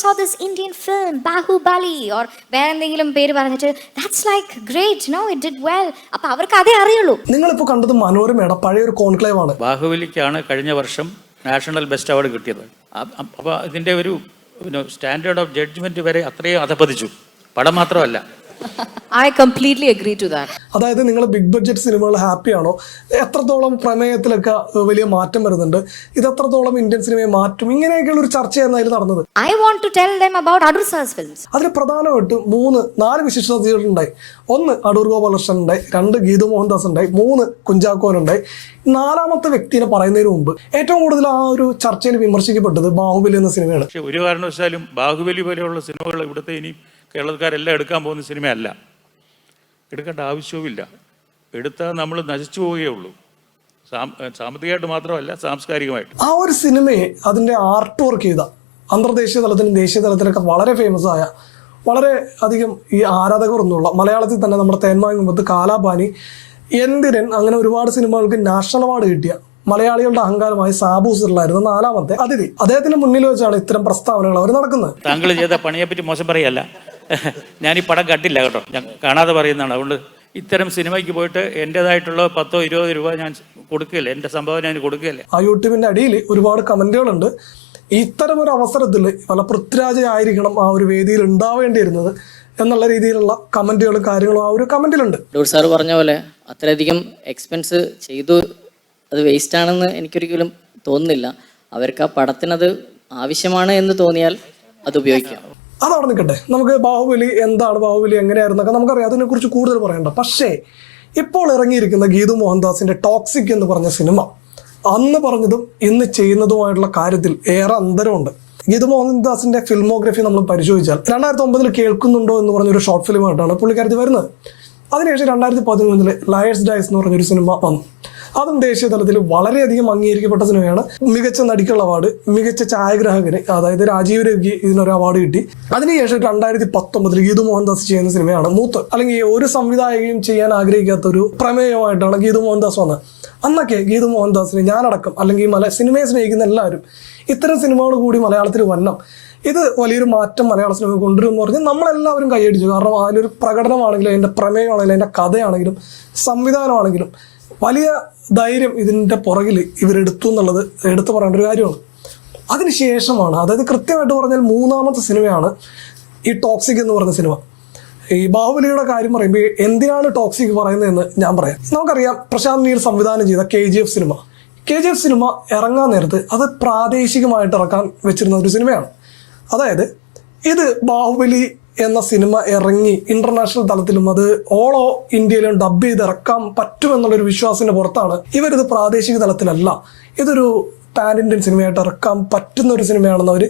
saw this Indian film, Bahubali, or വേറെ എന്തെങ്കിലും പേര് പറഞ്ഞിട്ട് that's like great, no, it did well. അപ്പോൾ അവർക്ക് അതേ അറിയുള്ളൂ. നിങ്ങളിപ്പോൾ കണ്ടത് മനോരമയുടെ പഴയൊരു കോൺക്ലേവ് ആണ്. ബാഹുബലിക്കാണ് കഴിഞ്ഞ വർഷം നാഷണൽ ബെസ്റ്റ് അവാർഡ് കിട്ടിയത്. അപ്പോൾ ഇതിൻ്റെ ഒരു സ്റ്റാൻഡേർഡ് ഓഫ് ജഡ്ജ്മെൻറ്റ് വരെ അത്രയും അധപ്പതിച്ചു. പടം മാത്രമല്ല. I completely agree to that. അതായത് നിങ്ങൾ ബിഗ് ബഡ്ജറ്റ് സിനിമകൾ ഹാപ്പിയാണോ? എത്രത്തോളം പ്രമേയത്തിലൊക്കെ വലിയ മാറ്റം വരുന്നുണ്ട്? ഇത് എത്രത്തോളം ഇന്ത്യൻ സിനിമയെ മാറ്റും? ഇങ്ങനെയൊക്കെയുള്ള ഒരു ചർച്ചയായിരുന്നു അതിൽ നടന്നത്. I want to tell them about Adur sir's films. അതിൽ പ്രധാനമായിട്ട് 4 വിശിഷ്ടതകളുണ്ടായി. 1 അടൂർ ഗോപാലകൃഷ്ണൻ ഉണ്ടായി, 2 ഗീതു മോഹൻദാസ് ഉണ്ടായി, 3 കുഞ്ചാക്കോൻ ഉണ്ടായി. 4ാമത്തെ വ്യക്തിനെ പറയുന്നതിന് മുമ്പ് ഏറ്റവും കൂടുതൽ ആ ഒരു ചർച്ചയിൽ വിമർശിക്കപ്പെട്ടത് ബാഹുബലി എന്ന സിനിമയാണ്. പക്ഷെ ഒരു കാരണവശാലും ബാഹുബലി പോലെയുള്ള സിനിമകൾ ഇവിടുത്തെ ഇനി കേരളക്കാരെല്ലാം എടുക്കാൻ പോകുന്ന സിനിമയല്ല. എടുക്കേണ്ട ആവശ്യവുമില്ല. എടുത്താൽ നമ്മൾ നശിച്ചു പോവുകയേ ഉള്ളൂ. സാമ്പത്തികമായിട്ട് മാത്രമല്ല, സാംസ്കാരികമായിട്ട്. ആ ഒരു സിനിമയെ അതിൻ്റെ ആർട്ട് വർക്ക് ചെയ്ത അന്തർദേശീയ തലത്തിലും ദേശീയ തലത്തിലൊക്കെ വളരെ ഫേമസ് ആയ, വളരെ അധികം ഈ ആരാധകർ ഒന്നുമുള്ള, മലയാളത്തിൽ തന്നെ നമ്മുടെ തേന്മാവിൻ മുമ്പത്ത്, കാലാപാനി, എന്തിരൻ, അങ്ങനെ ഒരുപാട് സിനിമകൾക്ക് നാഷണൽ അവാർഡ് കിട്ടിയ മലയാളികളുടെ അഹങ്കാരമായി സാബു സിറിലായിരുന്നു 4ാമത്തെ അതിഥി. അദ്ദേഹത്തിന് മുന്നിൽ വെച്ചാണ് ഇത്തരം പ്രസ്താവനകൾ അവർ നടക്കുന്നത്. താങ്കൾ ചെയ്ത പണിയെ പറ്റി മോശം പറയല്ല. ഞാൻ ഈ പടം കണ്ടില്ല കേട്ടോ, ഞാൻ കാണാതെ പറയുന്നതാണ്. അതുകൊണ്ട് ഇത്തരം സിനിമയ്ക്ക് പോയിട്ട് എൻ്റെതായിട്ടുള്ള 10-20 രൂപ ഞാൻ കൊടുക്കുകയില്ല, എൻ്റെ സംഭാവന ഞാൻ കൊടുക്കുകയില്ല. ആ യൂട്യൂബിൻ്റെ അടിയിൽ ഒരുപാട് കമൻറ്റുകളുണ്ട്. ഇത്തരം ഒരു അവസരത്തിൽ പല പൃഥ്വിരാജ് ആയിരിക്കണം ആ ഒരു വേദിയിൽ ഉണ്ടാവേണ്ടിയിരുന്നത് എന്നുള്ള രീതിയിലുള്ള കമൻറ്റുകളും കാര്യങ്ങളും ആ ഒരു കമൻറ്റിലുണ്ട്. സാർ പറഞ്ഞ പോലെ അത്രയധികം എക്സ്പെൻസ് ചെയ്തു അത് വേസ്റ്റ് ആണെന്ന് എനിക്കൊരിക്കലും തോന്നുന്നില്ല. അവർക്ക് ആ പടത്തിനത് ആവശ്യമാണ് എന്ന് തോന്നിയാൽ അത് ഉപയോഗിക്കാം. അതവിടെ നിൽക്കട്ടെ. നമുക്ക് ബാഹുബലി എന്താണ്, ബാഹുബലി എങ്ങനെയായിരുന്നൊക്കെ നമുക്കറിയാം. അതിനെക്കുറിച്ച് കൂടുതൽ പറയണ്ട. പക്ഷേ ഇപ്പോൾ ഇറങ്ങിയിരിക്കുന്ന ഗീതു മോഹൻദാസിന്റെ ടോക്സിക് എന്ന് പറഞ്ഞ സിനിമ അന്ന് പറഞ്ഞതും ഇന്ന് ചെയ്യുന്നതുമായിട്ടുള്ള കാര്യത്തിൽ ഏറെ അന്തരമുണ്ട്. ഗീതു മോഹൻദാസിന്റെ ഫിൽമോഗ്രഫി നമ്മൾ പരിശോധിച്ചാൽ 2009 കേൾക്കുന്നുണ്ടോ എന്ന് പറഞ്ഞൊരു ഷോർട്ട് ഫിലിമായിട്ടാണ് പുള്ളിക്കാരത്തി വരുന്നത്. അതിനുശേഷം 2013 ലയേഴ്സ് ഡൈസ് എന്ന് പറഞ്ഞൊരു സിനിമ വന്നു. അതും ദേശീയ തലത്തിൽ വളരെയധികം അംഗീകരിക്കപ്പെട്ട സിനിമയാണ്. മികച്ച നടിക്കുള്ള അവാർഡ്, മികച്ച ഛായാഗ്രാഹകന് അതായത് രാജീവ് രവിക്ക് ഇതിനൊരു അവാർഡ് കിട്ടി. അതിനുശേഷം 2019 ഗീതു മോഹൻദാസ് ചെയ്യുന്ന സിനിമയാണ് മൂത്ത്. അല്ലെങ്കിൽ ഒരു സംവിധായകയും ചെയ്യാൻ ആഗ്രഹിക്കാത്ത ഒരു പ്രമേയമായിട്ടാണ് ഗീതു മോഹൻദാസ് വന്നത്. അന്നൊക്കെ ഗീതു മോഹൻദാസിന് ഞാനടക്കം അല്ലെങ്കിൽ സിനിമയെ സ്നേഹിക്കുന്ന എല്ലാവരും ഇത്തരം സിനിമകൾ കൂടി മലയാളത്തിൽ വരണം, ഇത് വലിയൊരു മാറ്റം മലയാള സിനിമ കൊണ്ടുവരുമെന്ന് പറഞ്ഞ് നമ്മളെല്ലാവരും കൈയടിച്ചു. കാരണം അതിലൊരു പ്രകടനമാണെങ്കിലും, അതിൻ്റെ പ്രമേയമാണെങ്കിലും, അതിൻ്റെ കഥയാണെങ്കിലും, സംവിധാനമാണെങ്കിലും വലിയ ധൈര്യം ഇതിൻ്റെ പുറകിൽ ഇവരെടുത്തു എന്നുള്ളത് എടുത്തു പറയേണ്ട ഒരു കാര്യമാണ്. അതിനുശേഷമാണ്, അതായത് കൃത്യമായിട്ട് പറഞ്ഞാൽ 3ാമത്തെ സിനിമയാണ് ഈ ടോക്സിക് എന്ന് പറഞ്ഞ സിനിമ. ഈ ബാഹുബലിയുടെ കാര്യം പറയുമ്പോൾ എന്തിനാണ് ടോക്സിക് പറയുന്നതെന്ന് ഞാൻ പറയാം. നമുക്കറിയാം, പ്രശാന്ത് നീൽ സംവിധാനം ചെയ്ത KGF സിനിമ ഇറങ്ങാൻ നേരത്ത് അത് പ്രാദേശികമായിട്ട് ഇറക്കാൻ വെച്ചിരുന്ന ഒരു സിനിമയാണ്. അതായത് ഇത് ബാഹുബലി എന്ന സിനിമ ഇറങ്ങി ഇന്റർനാഷണൽ തലത്തിലും അത് ഓൾ ഇന്ത്യയിലും ഡബ് ചെയ്ത് ഇറക്കാൻ പറ്റുമെന്നുള്ളൊരു വിശ്വാസത്തിന്റെ പുറത്താണ് ഇവരിത് പ്രാദേശിക തലത്തിലല്ല, ഇതൊരു പാൻ ഇന്ത്യൻ സിനിമയായിട്ട് ഇറക്കാൻ പറ്റുന്ന ഒരു സിനിമയാണെന്ന് അവർ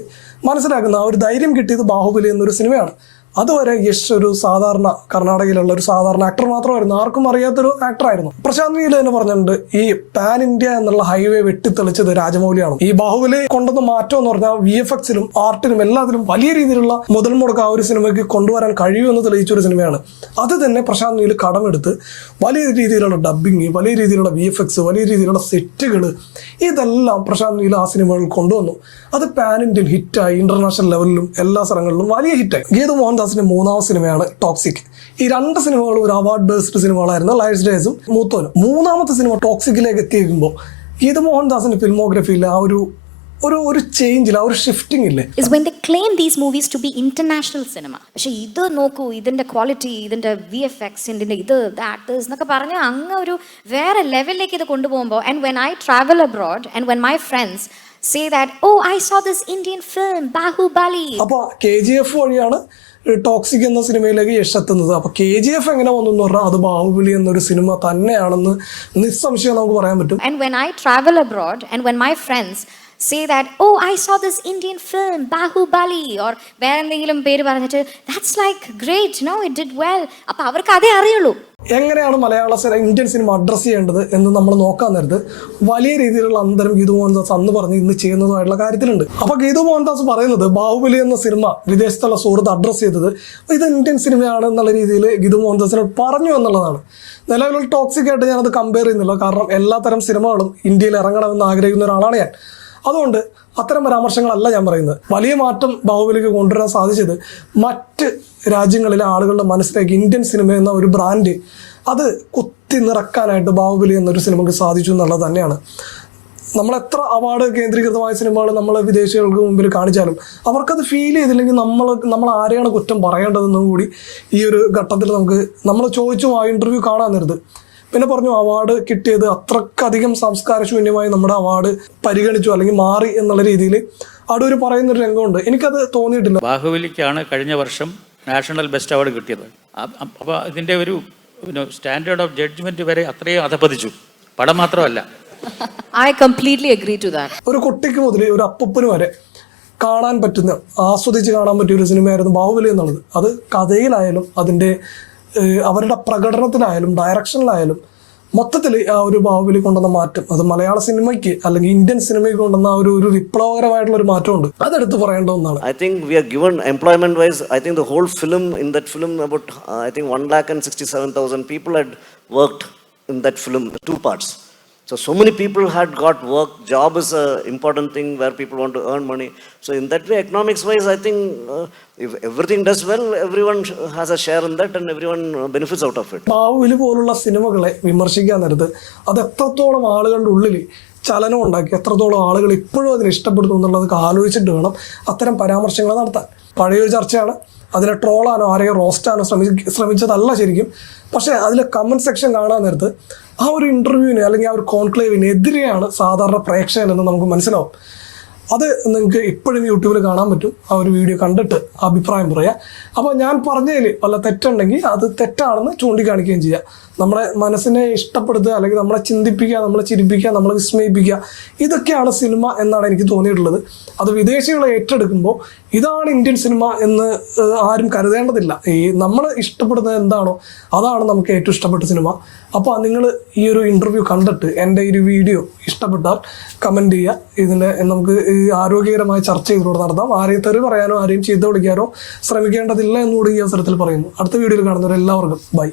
മനസ്സിലാക്കുന്ന ആ ഒരു ധൈര്യം കിട്ടിയത് ബാഹുബലി എന്നൊരു സിനിമയാണ്. അതുവരെ യശ് ഒരു സാധാരണ കർണാടകയിലുള്ള ഒരു സാധാരണ ആക്ടർ മാത്രമായിരുന്നു, ആർക്കും അറിയാത്തൊരു ആക്ടറായിരുന്നു. പ്രശാന്ത് നീൽ തന്നെ പറഞ്ഞിട്ടുണ്ട്, ഈ പാൻ ഇന്ത്യ എന്നുള്ള ഹൈവേ വെട്ടിത്തെളിച്ചത് രാജമൗലിയാണ്. ഈ ബാഹുബലി കൊണ്ടുവന്ന മാറ്റം എന്ന് പറഞ്ഞാൽ VFX-ലും ആർട്ടിലും എല്ലാത്തിലും വലിയ രീതിയിലുള്ള മുതൽ മുടക്ക് ആ ഒരു സിനിമയ്ക്ക് കൊണ്ടുവരാൻ കഴിയുമെന്ന് തെളിയിച്ചൊരു സിനിമയാണ്. അത് തന്നെ പ്രശാന്ത് നീൽ കടമെടുത്ത് വലിയ രീതിയിലുള്ള ഡബ്ബിങ്, വലിയ രീതിയിലുള്ള VFX, വലിയ രീതിയിലുള്ള സെറ്റുകൾ, ഇതെല്ലാം പ്രശാന്ത് നീൽ ആ സിനിമകൾ കൊണ്ടുവന്നു. അത് പാൻ ഇന്ത്യൻ ഹിറ്റായി, ഇന്റർനാഷണൽ ലെവലിലും എല്ലാ സ്ഥലങ്ങളിലും വലിയ ഹിറ്റായി. ഗീതു മോഹൻദാസിന്റെ 3ാമത്തെ സിനിമയാണ് ടോക്സിക്. ഈ 2 സിനിമകളും ഒരു അവാർഡ് ബേസ്ഡ് സിനിമകളായിരുന്നു, ലയേഴ്സ് ഡേയ്സും മൂത്തോനും. 3ാമത്തെ സിനിമ ടോക്സിക്കിലേക്ക് എത്തിയിരിക്കുമ്പോൾ ഗീതു മോഹൻദാസിന്റെ ഫിൽമോഗ്രഫിയിൽ ആ ഒരു ചേഞ്ചിൽ, ആ ഒരു ഷിഫ്റ്റിംഗ് ഇല്ലേ, is when they claim these movies to be international cinema. പക്ഷെ ഇത് നോക്കൂ, ഇതിന്റെ ക്വാളിറ്റി, ഇതിന്റെ VFX, ഇതിന്റെ ഇത് ആക്ടേഴ്സ് എന്നൊക്കെ പറഞ്ഞ് അങ്ങ് ഒരു വേറെ ലെവലിലേക്ക് ഇത് കൊണ്ടുപോകുമ്പോൾ, and when I travel abroad and when my friends say that, oh, I saw this Indian film, Bahubali. അപ്പോൾ KGF വഴിയാണ് ടോക്സിക് എന്ന സിനിമയിലേക്ക് യശ് എത്തുന്നത്. അപ്പോൾ KGF എങ്ങനെ വന്നു എന്ന് പറഞ്ഞാൽ അത് ബാഹുബലി എന്നൊരു സിനിമ തന്നെയാണെന്ന് നിസ്സംശയം നമുക്ക് പറയാൻ പറ്റും. And when I travel abroad and when my friends say that, oh, I saw this Indian film, Bahubali, or വേറെ എന്തെങ്കിലും പേര് പറഞ്ഞിട്ട് that's like great, no, it did well, അപ്പോൾ അവർക്ക് അതേ അറിയുള്ളൂ. എങ്ങനെയാണ് മലയാള ഇന്ത്യൻ സിനിമ അഡ്രസ്സ് ചെയ്യേണ്ടത് എന്ന് നമ്മൾ നോക്കാൻ നേരത്ത് വലിയ രീതിയിലുള്ള അന്തരം ഗീതു മോഹൻദാസ് അന്ന് പറഞ്ഞ് ഇന്ന് ചെയ്യുന്നതുമായിട്ടുള്ള കാര്യത്തിലുണ്ട്. അപ്പോൾ ഗീതു മോഹൻദാസ് പറയുന്നത് ബാഹുബലി എന്ന സിനിമ വിദേശത്തുള്ള സുഹൃത്ത് അഡ്രസ്സ് ചെയ്തത് ഇത് ഇന്ത്യൻ സിനിമയാണ് എന്നുള്ള രീതിയിൽ ഗീതു മോഹൻദാസിനോട് പറഞ്ഞു എന്നുള്ളതാണ്. നിലവിലുള്ള ടോക്സിക് ആയിട്ട് ഞാനത് കമ്പയർ ചെയ്യുന്നില്ല, കാരണം എല്ലാ തരം സിനിമകളും ഇന്ത്യയിൽ ഇറങ്ങണമെന്ന് ആഗ്രഹിക്കുന്ന ഒരാളാണ് ഞാൻ. അതുകൊണ്ട് അത്തരം പരാമർശങ്ങളല്ല ഞാൻ പറയുന്നത്. വലിയ മാറ്റം ബാഹുബലിക്ക് കൊണ്ടുവരാൻ സാധിച്ചത് മറ്റ് രാജ്യങ്ങളിലെ ആളുകളുടെ മനസ്സിലേക്ക് ഇന്ത്യൻ സിനിമ എന്ന ഒരു ബ്രാൻഡ് അത് കുത്തി നിറക്കാനായിട്ട് ബാഹുബലി എന്നൊരു സിനിമയ്ക്ക് സാധിച്ചു എന്നുള്ളത് തന്നെയാണ്. നമ്മൾ എത്ര അവാർഡ് കേന്ദ്രീകൃതമായ സിനിമകൾ നമ്മൾ വിദേശികൾക്ക് മുമ്പിൽ കാണിച്ചാലും അവർക്കത് ഫീൽ ചെയ്തില്ലെങ്കിൽ നമ്മൾ ആരെയാണ് കുറ്റം പറയേണ്ടതെന്നും കൂടി ഈ ഒരു ഘട്ടത്തിൽ നമ്മൾ ചോദിച്ചു ആ ഇൻ്റർവ്യൂ കാണാൻ നേരത്ത്. പിന്നെ പറഞ്ഞു അവാർഡ് കിട്ടിയത് അത്രക്കധികം സംസ്കാരശൂന്യമായി നമ്മുടെ അവാർഡ് പരിഗണിച്ചു അല്ലെങ്കിൽ മാറി എന്നുള്ള രീതിയിൽ അടൂർ പറയുന്നൊരു രംഗമുണ്ട്. എനിക്കത് തോന്നിയിട്ടില്ല. ബാഹുബലിക്കാണ് കഴിഞ്ഞ വർഷം നാഷണൽ ബെസ്റ്റ് അവാർഡ് കിട്ടിയത്. അപ്പോൾ ഇതിൻ്റെ ഒരു സ്റ്റാൻഡേർഡ് ഓഫ് ജഡ്ജ്മെൻറ്റ് വരെ അത്രയും അധപതിച്ചു. പടം മാത്രമല്ല. I completely agree to that. ഒരു കുട്ടിക്ക് മുതൽ ഒരു അപ്പൂപ്പന് വരെ കാണാൻ പറ്റുന്ന ആസ്വദിച്ച് കാണാൻ പറ്റിയ ഒരു സിനിമയായിരുന്നു ബാഹുബലി എന്നുള്ളത്. അത് കഥയിലായാലും അതിൻ്റെ അവരുടെ പ്രകടനത്തിലായാലും ഡയറക്ഷനിലായാലും മൊത്തത്തിൽ ആ ഒരു ബാഹുബലി കൊണ്ടുവന്ന മാറ്റം അത് മലയാള സിനിമയ്ക്ക് അല്ലെങ്കിൽ ഇന്ത്യൻ സിനിമയ്ക്ക് കൊണ്ടുവന്ന ഒരു വിപ്ലവകരമായിട്ടുള്ള ഒരു മാറ്റമുണ്ട്. അതെടുത്ത് പറയേണ്ട ഒന്നാണ്. I think we are given employment wise, I think the whole film, in that film about I think 1,67,000 people had worked in that film, 2 parts. So many people had got work. Job is a important thing where people want to earn money. So in that way, economics wise, I think if everything does well, everyone has a share in that and everyone benefits out of it. Baahubali പോലുള്ള സിനിമകളെ വിമർശിക്കാൻ നേരത്ത് അത് എത്രത്തോളം ആളുകളുടെ ഉള്ളിൽ ചലനം ഉണ്ടാക്കി, എത്രത്തോളം ആളുകൾ ഇപ്പോഴും അതിന് ഇഷ്ടപ്പെടുന്നു എന്നുള്ളത് ആലോചിച്ചിട്ട് വേണം അത്തരം പരാമർശങ്ങൾ നടത്താൻ. പഴയൊരു ചർച്ചയാണ്. അതിനെ ട്രോളാനോ ആരെയോ റോസ്റ്റാനോ ശ്രമിച്ചതല്ല ശരിക്കും. പക്ഷേ അതിലെ കമൻറ്റ് സെക്ഷൻ കാണാൻ നേരത്ത് ആ ഒരു ഇൻ്റർവ്യൂവിന് അല്ലെങ്കിൽ ആ ഒരു കോൺക്ലേവിന് എതിരെയാണ് സാധാരണ പ്രേക്ഷകനെന്ന് നമുക്ക് മനസ്സിലാവും. അത് നിങ്ങൾക്ക് ഇപ്പോഴും യൂട്യൂബിൽ കാണാൻ പറ്റും. ആ ഒരു വീഡിയോ കണ്ടിട്ട് അഭിപ്രായം പറയാം. അപ്പോൾ ഞാൻ പറഞ്ഞതിൽ വല്ല തെറ്റുണ്ടെങ്കിൽ അത് തെറ്റാണെന്ന് ചൂണ്ടിക്കാണിക്കുകയും ചെയ്യാം. നമ്മളെ മനസ്സിനെ ഇഷ്ടപ്പെടുത്തുക അല്ലെങ്കിൽ നമ്മളെ ചിന്തിപ്പിക്കുക, നമ്മളെ ചിരിപ്പിക്കുക, നമ്മളെ വിസ്മയിപ്പിക്കുക, ഇതൊക്കെയാണ് സിനിമ എന്നാണ് എനിക്ക് തോന്നിയിട്ടുള്ളത്. അത് വിദേശികളെ ഏറ്റെടുക്കുമ്പോൾ ഇതാണ് ഇന്ത്യൻ സിനിമ എന്ന് ആരും കരുതേണ്ടതില്ല. നമ്മൾ ഇഷ്ടപ്പെടുന്നത് എന്താണോ അതാണ് നമുക്ക് ഏറ്റവും ഇഷ്ടപ്പെട്ട സിനിമ. അപ്പോൾ നിങ്ങൾ ഈ ഒരു ഇൻ്റർവ്യൂ കണ്ടിട്ട് എൻ്റെ ഈ ഒരു വീഡിയോ ഇഷ്ടപ്പെട്ടാൽ കമൻറ്റ് ചെയ്യുക. ഇതിനെ നമുക്ക് ആരോഗ്യകരമായ ചർച്ച ഇതിലൂടെ നടത്താം. ആരെയും തെറി പറയാനോ ആരെയും ചീത്ത വിളിക്കാനോ ശ്രമിക്കേണ്ടതില്ല എന്നുകൂടി ഈ അവസരത്തിൽ പറയുന്നു. അടുത്ത വീഡിയോയിൽ കാണുന്നവരെല്ലാവർക്കും ബൈ.